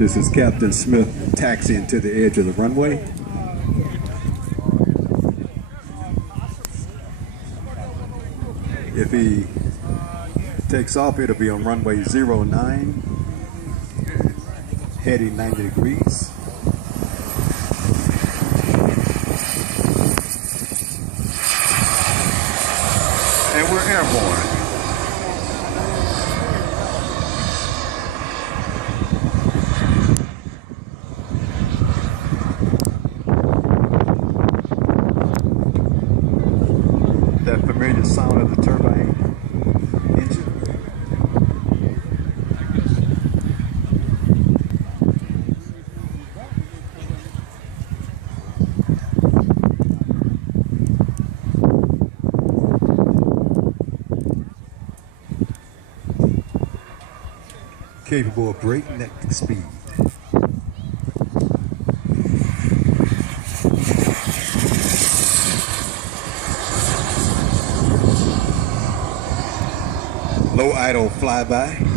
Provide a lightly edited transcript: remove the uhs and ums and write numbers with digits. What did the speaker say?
This is Captain Smith taxiing to the edge of the runway. If he takes off, it'll be on runway 09, heading 90 degrees. And we're airborne. That familiar sound of the turbine engine. Capable of breakneck speed. Low idle flyby.